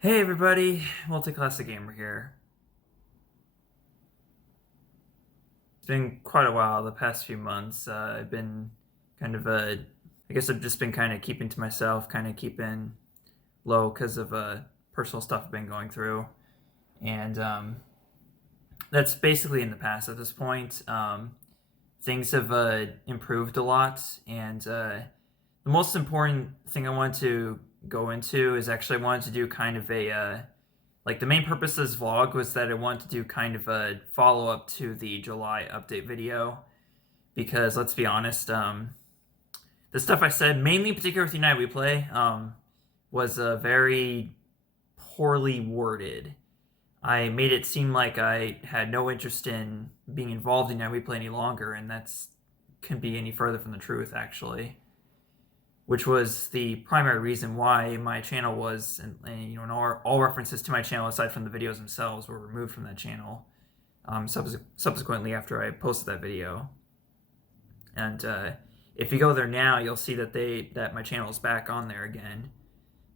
Hey everybody, MultiClassic Gamer here. It's been quite a while, the past few months. I've been kind of I guess I've just been kind of keeping to myself, kind of keeping low because of personal stuff I've been going through. And that's basically in the past at this point. Things have improved a lot, and the most important thing I want to go into is actually I wanted to do kind of a like the main purpose of this vlog was that I wanted to do kind of a follow-up to the July update video, because let's be honest, the stuff I said, mainly in particular with UnitedWiiPlay, was very poorly worded. I made it seem like I had no interest in being involved in UnitedWiiPlay any longer, and that's couldn't be any further from the truth, actually. Which was the primary reason why my channel was, and all references to my channel aside from the videos themselves were removed from that channel. Subsequently, after I posted that video, and if you go there now, you'll see that my channel is back on there again,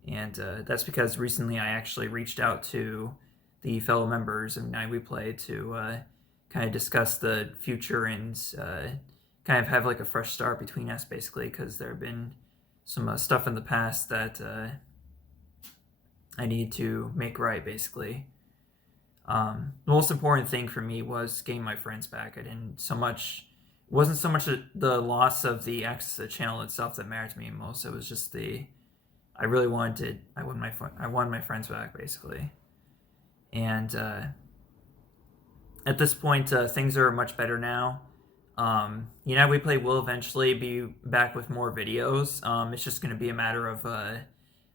and that's because recently I actually reached out to the fellow members of UnitedWiiPlay to kind of discuss the future and kind of have like a fresh start between us, basically, because there have been some stuff in the past that I need to make right, basically. The most important thing for me was getting my friends back. It wasn't so much the loss of the access to the channel itself that mattered to me most. It was just I wanted my friends back, basically. And at this point, things are much better now. UnitedWiiPlay will eventually be back with more videos. It's just going to be a matter of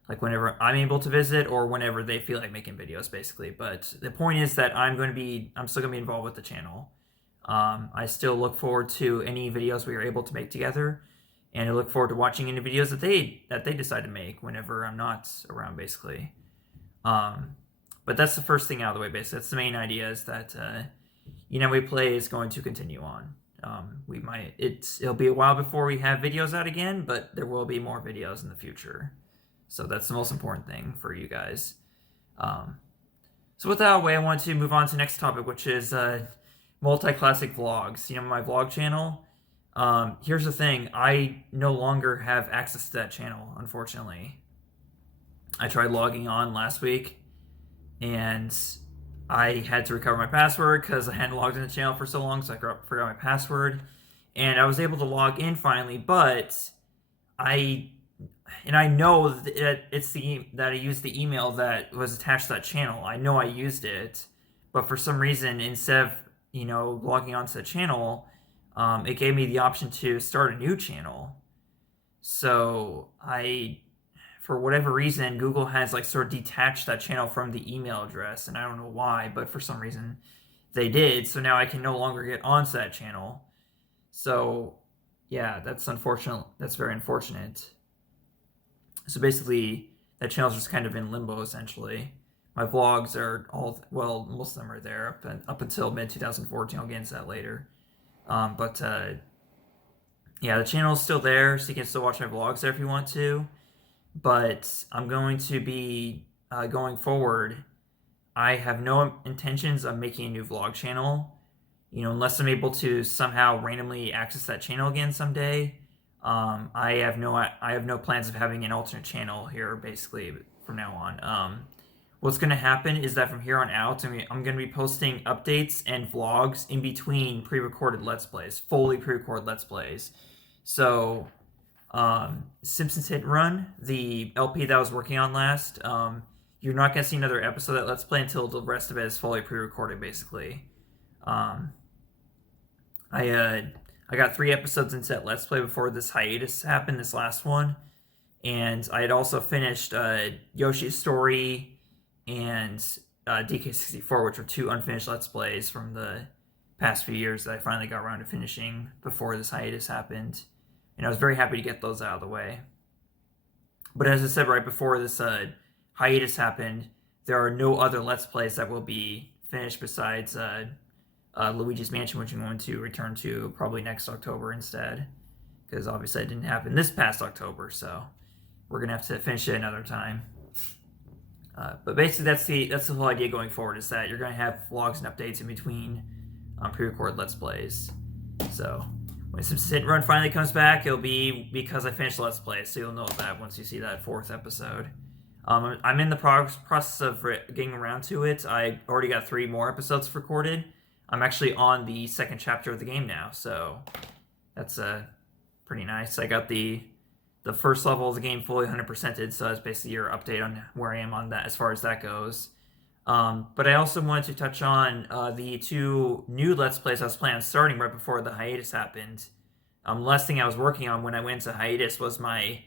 like whenever I'm able to visit or whenever they feel like making videos, basically. But the point is that I'm still going to be involved with the channel. I still look forward to any videos we are able to make together, and I look forward to watching any videos that they decide to make whenever I'm not around, basically. But that's the first thing out of the way, basically. That's the main idea, is that UnitedWiiPlay is going to continue on. It'll be a while before we have videos out again, but there will be more videos in the future. So that's the most important thing for you guys. So with that out of the way, I want to move on to the next topic, which is MultiClassicVlogs. My vlog channel. Here's the thing: I no longer have access to that channel, unfortunately. I tried logging on last week, and I had to recover my password because I hadn't logged in the channel for so long, so I forgot my password. And I was able to log in finally, but I know that I used the email that was attached to that channel. I know I used it, but for some reason, instead of logging onto the channel, it gave me the option to start a new channel. So for whatever reason, Google has sort of detached that channel from the email address, and I don't know why, but for some reason they did. So now I can no longer get onto that channel. So yeah, that's unfortunate. That's very unfortunate. So basically, that channel's just kind of in limbo, essentially. My vlogs are most of them are there up until mid-2014. I'll get into that later. But yeah, the channel's still there, so you can still watch my vlogs there if you want to. But I'm going to be, going forward, I have no intentions of making a new vlog channel, unless I'm able to somehow randomly access that channel again someday. I have no plans of having an alternate channel here, basically, from now on. What's going to happen is that from here on out, I'm going to be posting updates and vlogs in between pre-recorded Let's Plays, fully pre-recorded Let's Plays. So Simpsons Hit Run, the LP that I was working on last, you're not going to see another episode of that Let's Play until the rest of it is fully pre-recorded, basically. I got 3 episodes into that Let's Play before this hiatus happened, this last one, and I had also finished Yoshi's Story and DK64, which were 2 unfinished Let's Plays from the past few years that I finally got around to finishing before this hiatus happened. And I was very happy to get those out of the way. But as I said right before this hiatus happened, there are no other Let's Plays that will be finished besides Luigi's Mansion, which I'm going to return to probably next October instead. Because obviously it didn't happen this past October, so we're going to have to finish it another time. But basically, that's the whole idea going forward, is that you're going to have vlogs and updates in between pre-recorded Let's Plays. So when some sit run finally comes back, it'll be because I finished Let's Play, so you'll know that once you see that 4th episode. I'm in the process of getting around to it. I already got 3 more episodes recorded. I'm actually on the 2nd chapter of the game now, so that's pretty nice. I got the first level of the game fully 100%ed, so that's basically your update on where I am on that as far as that goes. But I also wanted to touch on the 2 new Let's Plays I was planning on starting right before the hiatus happened. Last thing I was working on when I went to hiatus was my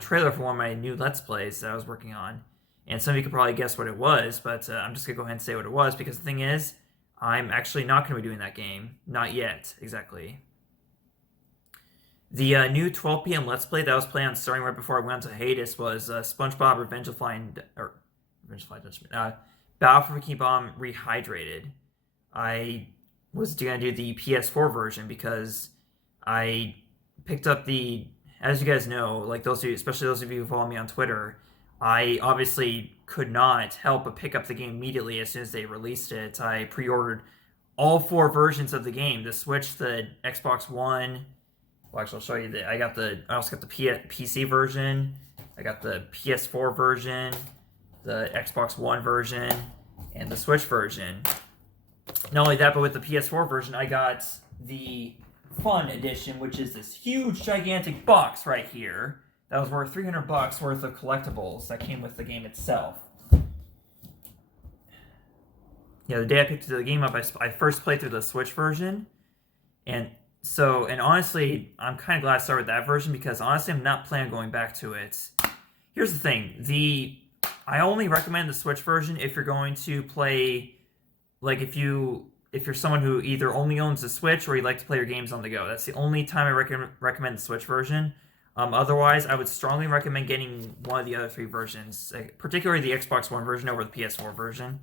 trailer for one of my new Let's Plays that I was working on. And some of you could probably guess what it was, but I'm just going to go ahead and say what it was, because the thing is, I'm actually not going to be doing that game. Not yet, exactly. The new 12 p.m. Let's Play that I was planning on starting right before I went on to hiatus was SpongeBob Revenge of Flying Dutchman. Battle for Bikini Bottom Rehydrated. I was going to do the PS4 version because I picked up as you guys know, like those of you, especially those of you who follow me on Twitter, I obviously could not help but pick up the game immediately as soon as they released it. I pre-ordered all 4 versions of the game: the Switch, the Xbox One. Well, actually, I'll show you I also got the PC version. I got the PS4 version, the Xbox One version, and the Switch version. Not only that, but with the PS4 version, I got the Fun Edition, which is this huge, gigantic box right here that was worth $300 worth of collectibles that came with the game itself. Yeah, the day I picked the game up, I first played through the Switch version, and honestly, I'm kind of glad I started with that version, because honestly, I'm not planning on going back to it. Here's the thing: I only recommend the Switch version if you're going to play, like if you're someone who either only owns the Switch or you like to play your games on the go. That's the only time I recommend the Switch version. Otherwise, I would strongly recommend getting one of the other 3 versions, particularly the Xbox One version over the PS4 version.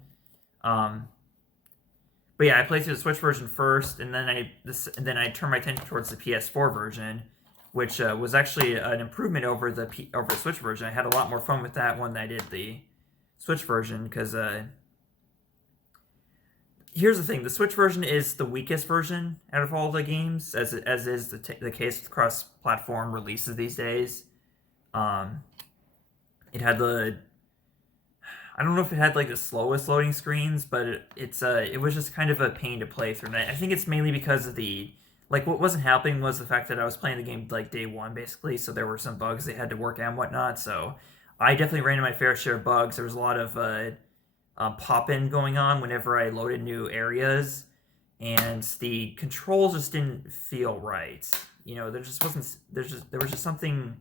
But yeah, I played through the Switch version first, and then I turned my attention towards the PS4 version, which was actually an improvement over the Switch version. I had a lot more fun with that one than I did the Switch version, because here's the thing: the Switch version is the weakest version out of all the games, as is the case with cross-platform releases these days. It had I don't know if it had like the slowest loading screens, but it was just kind of a pain to play through. And I think it's mainly because of what wasn't happening was the fact that I was playing the game like day one, basically, so there were some bugs they had to work out and whatnot. So I definitely ran into my fair share of bugs. There was a lot of pop-in going on whenever I loaded new areas, and the controls just didn't feel right. There was just something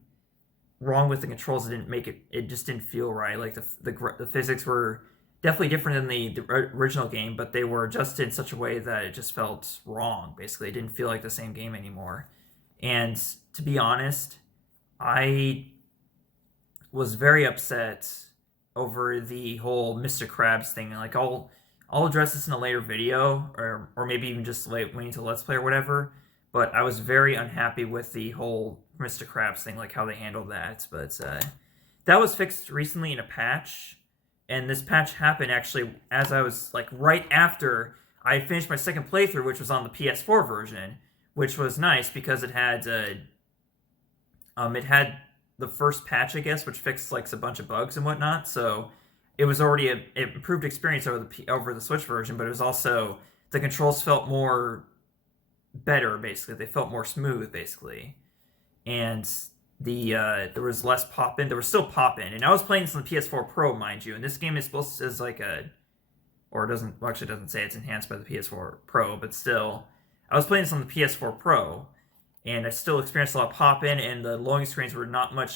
wrong with the controls that didn't make it just didn't feel right. Like the physics were definitely different than the original game, but they were adjusted in such a way that it just felt wrong. Basically, it didn't feel like the same game anymore. And to be honest, I was very upset over the whole Mr. Krabs thing. Like, I'll address this in a later video, or maybe even just waiting till Let's Play or whatever. But I was very unhappy with the whole Mr. Krabs thing, like how they handled that. But that was fixed recently in a patch, and this patch happened actually as I was right after I finished my 2nd playthrough, which was on the PS4 version, which was nice because it had the first patch, I guess, which fixed a bunch of bugs and whatnot. So it was already an improved experience over the Switch version, but it was also, the controls felt better, basically. They felt more smooth, basically. And there was less pop-in. There was still pop-in. And I was playing this on the PS4 Pro, mind you. And this game is supposed to, it doesn't say it's enhanced by the PS4 Pro, but still. I was playing this on the PS4 Pro, and I still experienced a lot of pop-in, and the loading screens were not much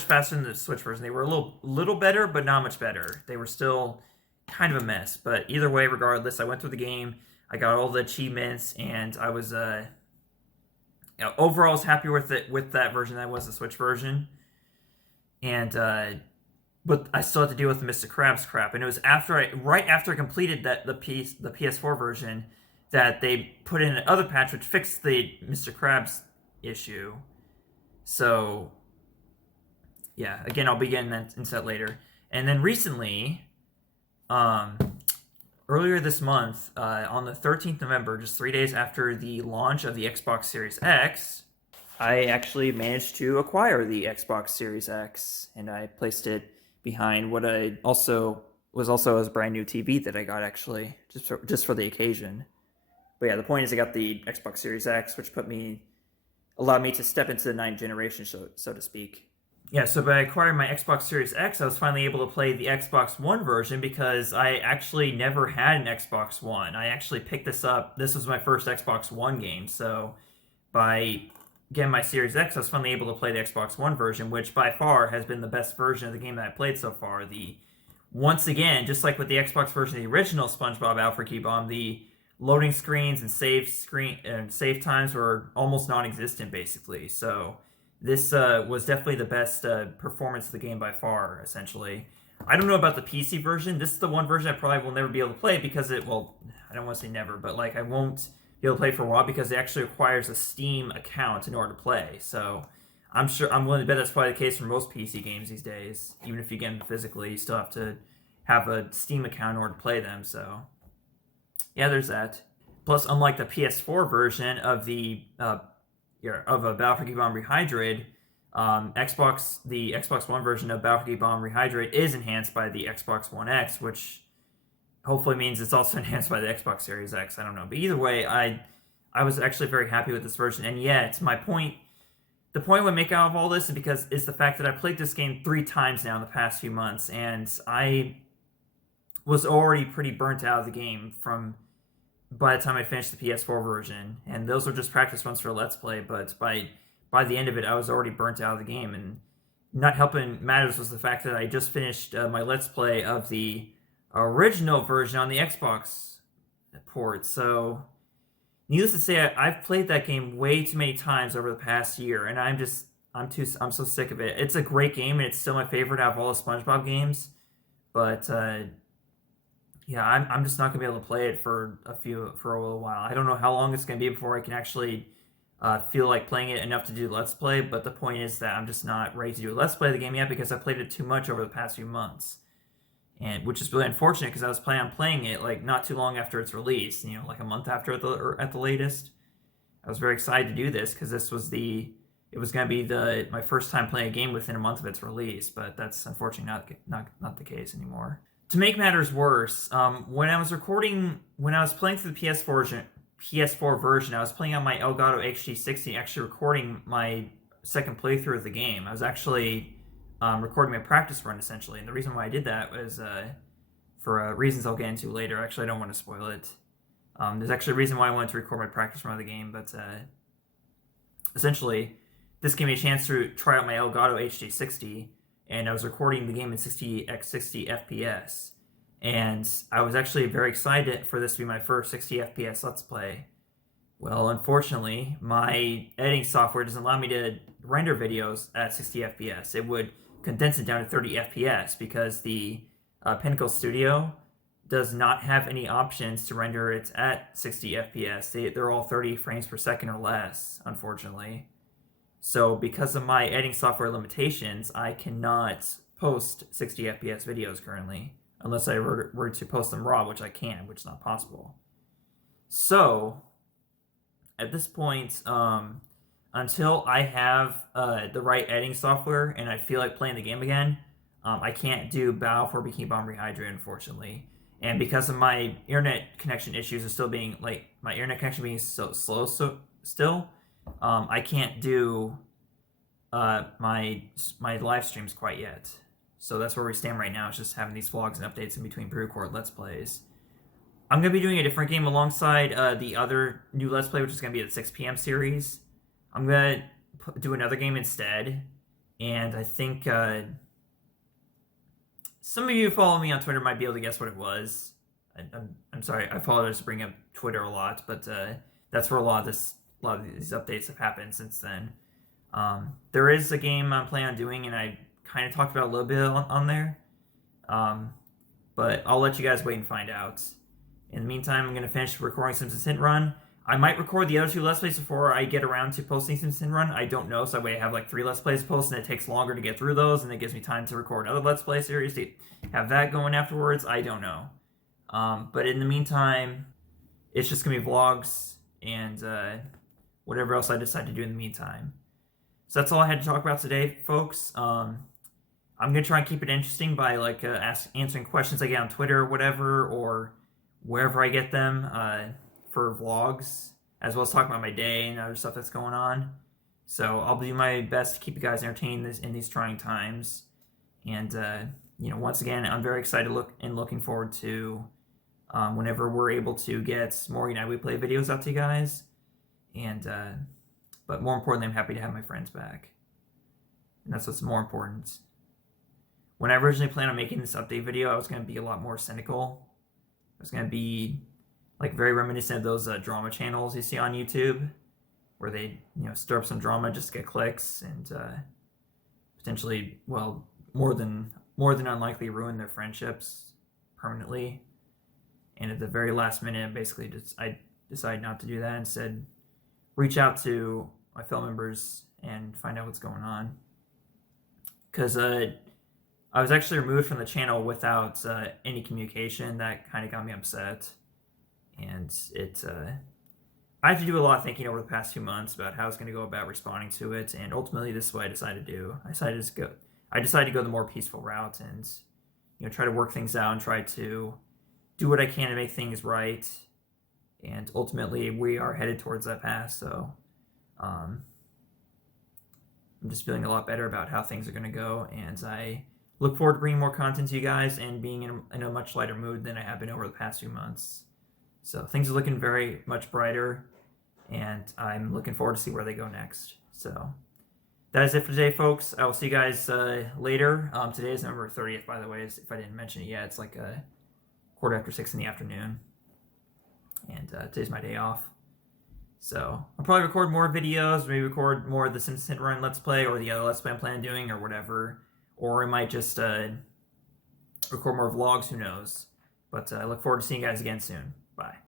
faster than the Switch version. They were a little better, but not much better. They were still kind of a mess. But either way, regardless, I went through the game. I got all the achievements, and I was overall I was happier with that version than I was the Switch version. And but I still had to deal with the Mr. Krabs crap, and it was right after I completed the PS4 version that they put in another patch which fixed the Mr. Krabs issue. So yeah, again, I'll be getting into that later. And then recently, earlier this month, on the 13th November, just 3 days after the launch of the Xbox Series X, I actually managed to acquire the Xbox Series X, and I placed it behind what I also was a brand new TV that I got actually just for the occasion. But yeah, the point is I got the Xbox Series X, which allowed me to step into the ninth generation, so to speak. Yeah, so by acquiring my Xbox Series X, I was finally able to play the Xbox One version because I actually never had an Xbox One. I actually picked this up. This was my first Xbox One game, so by getting my Series X, I was finally able to play the Xbox One version, which by far has been the best version of the game that I played so far. Once again, just like with the Xbox version of the original SpongeBob Out for Key Bomb, the loading screens and save times were almost non-existent, basically. So this was definitely the best performance of the game by far, essentially. I don't know about the PC version. This is the one version I probably will never be able to play because I don't want to say never, but I won't be able to play for a while because it actually requires a Steam account in order to play. So I'm willing to bet that's probably the case for most PC games these days. Even if you get them physically, you still have to have a Steam account in order to play them. So yeah, there's that. Plus, unlike the PS4 version of the Battle for Key Bomb Rehydrated, the Xbox One version of Battle for Key Bomb Rehydrated is enhanced by the Xbox One X, which hopefully means it's also enhanced by the Xbox Series X. I don't know, but either way, I was actually very happy with this version. And yet, the point I make out of all this is the fact that I played this game 3 times now in the past few months, and I was already pretty burnt out of the game by the time I finished the PS4 version, and those were just practice runs for Let's Play, but by the end of it, I was already burnt out of the game, and not helping matters was the fact that I just finished my Let's Play of the original version on the Xbox port, so needless to say, I've played that game way too many times over the past year, and I'm so sick of it. It's a great game, and it's still my favorite out of all the SpongeBob games, but yeah, I'm just not gonna be able to play it for a little while. I don't know how long it's gonna be before I can actually feel like playing it enough to do Let's Play. But the point is that I'm just not ready to do a Let's Play of the game yet because I played it too much over the past few months, and which is really unfortunate because I was planning on playing it not too long after its release. A month after at the latest. I was very excited to do this because it was gonna be my first time playing a game within a month of its release. But that's unfortunately not the case anymore. To make matters worse, when I was playing through the PS4 version, I was playing on my Elgato HD60, actually recording my second playthrough of the game. I was actually recording my practice run, essentially, and the reason why I did that was for reasons I'll get into later. Actually, I don't want to spoil it. There's actually a reason why I wanted to record my practice run of the game, but essentially, this gave me a chance to try out my Elgato HD60, and I was recording the game in 60x60 FPS. And I was actually very excited for this to be my first 60 FPS Let's Play. Well, unfortunately, my editing software doesn't allow me to render videos at 60 FPS. It would condense it down to 30 FPS because the Pinnacle Studio does not have any options to render it at 60 FPS. They're all 30 frames per second or less, unfortunately. So because of my editing software limitations, I cannot post 60 FPS videos currently, unless I were to post them raw, which I can, which is not possible. So, at this point, until I have the right editing software and I feel like playing the game again, I can't do Battle for Bikini Bottom Rehydrated, unfortunately. And because of my internet connection issues are still being, my internet connection being so slow still, I can't do my live streams quite yet. So that's where we stand right now. It's just having these vlogs and updates in between pre-record Let's Plays. I'm going to be doing a different game alongside the other new Let's Play, which is going to be the 6 p.m. series. I'm going to do another game instead. And I think some of you who follow me on Twitter might be able to guess what it was. I'm sorry, I apologize to bring up Twitter a lot, but that's where a lot of these updates have happened since then. There is a game I'm planning on doing, and I kind of talked about a little bit on there. But I'll let you guys wait and find out. In the meantime, I'm going to finish recording Simpsons Hint Run. I might record the other 2 Let's Plays before I get around to posting Simpson Run. I don't know, so that way I have like 3 Let's Plays to post, and it takes longer to get through those, and it gives me time to record another Let's Play series to have that going afterwards. I don't know. But in the meantime, it's just going to be vlogs and whatever else I decide to do in the meantime. So that's all I had to talk about today, folks. I'm going to try and keep it interesting by like answering questions I get on Twitter or whatever, or wherever I get them. For vlogs, as well as talking about my day and other stuff that's going on. So I'll do my best to keep you guys entertained in these trying times. And once again, I'm very excited looking forward to whenever we're able to get more UnitedWiiPlay videos out to you guys. And but more importantly, I'm happy to have my friends back, and that's what's more important. When I originally planned on making this update video, I was going to be a lot more cynical. I was going to be like very reminiscent of those drama channels you see on YouTube, where they stir up some drama just to get clicks and potentially, well, more than unlikely ruin their friendships permanently. And at the very last minute, basically, I decided not to do that. Instead, reach out to my fellow members and find out what's going on. Because I was actually removed from the channel without any communication. That kind of got me upset. And I had to do a lot of thinking over the past 2 months about how I was going to go about responding to it, and ultimately this is what I decided to do. I decided to go the more peaceful route and try to work things out and try to do what I can to make things right. And ultimately we are headed towards that path. So I'm just feeling a lot better about how things are going to go, and I look forward to bringing more content to you guys and being in a much lighter mood than I have been over the past 2 months. So things are looking very much brighter, and I'm looking forward to see where they go next. So that is it for today, folks. I will see you guys later. Today is November 30th, by the way, if I didn't mention it yet. It's like 6:15 in the afternoon, and today's my day off. So I'll probably record more videos, maybe record more of the Simpson Run Let's Play or the other Let's Play I'm planning on doing or whatever. Or I might just record more vlogs, who knows. But I look forward to seeing you guys again soon. Bye.